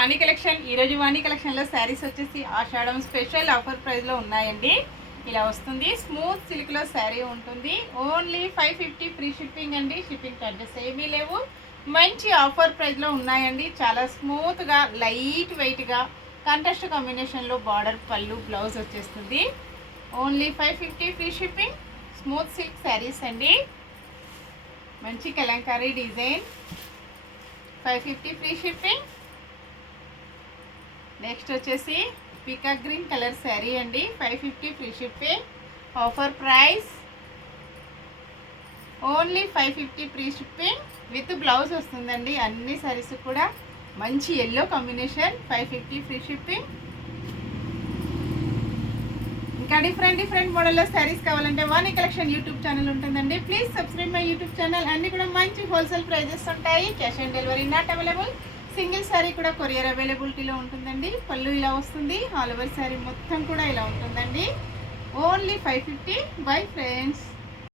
వాణి collection. ఈరోజు వాణి కలెక్షన్లో శారీస్ వచ్చేసి ఆషాఢం స్పెషల్ ఆఫర్ ప్రైస్లో ఉన్నాయండి. ఇలా వస్తుంది, స్మూత్ సిల్క్లో శారీ ఉంటుంది. ఓన్లీ 550 ఫ్రీ షిప్పింగ్ అండి. షిప్పింగ్ చార్జెస్ ఏమీ లేవు. మంచి ఆఫర్ ప్రైస్లో ఉన్నాయండి. చాలా స్మూత్గా లైట్ వెయిట్గా కాంట్రాస్ట్ కాంబినేషన్లో బార్డర్ పళ్ళు బ్లౌజ్ వచ్చేస్తుంది. Only 550 free shipping. Smooth silk saris అండి. మంచి Kalamkari design, 550 free shipping. Next వచ్చేసి పికాక్ గ్రీన్ కలర్ శారీ అండి, 550 free shipping. Offer price only 550 free shipping with blouse వస్తుందండి. అన్ని శారీస్ కూడా మంచి ఎల్లో కాంబినేషన్, 550 ఫ్రీ షిప్పింగ్. ఇంకా డిఫరెంట్ మోడల్లో శారీస్ కావాలంటే వాణి కలెక్షన్ యూట్యూబ్ ఛానల్ ఉంటుందండి. Please subscribe my YouTube channel. అన్నీ కూడా మంచి హోల్సేల్ ప్రైజెస్ ఉంటాయి. Cash on delivery not available. Single sari కూడా కొరియర్ అవైలబిలిటీలో ఉంటుందండి. పళ్ళు ఇలా వస్తుంది. ఆల్ ఓవర్ శారీ మొత్తం కూడా ఇలా ఉంటుందండి. ఓన్లీ 550. Bye friends.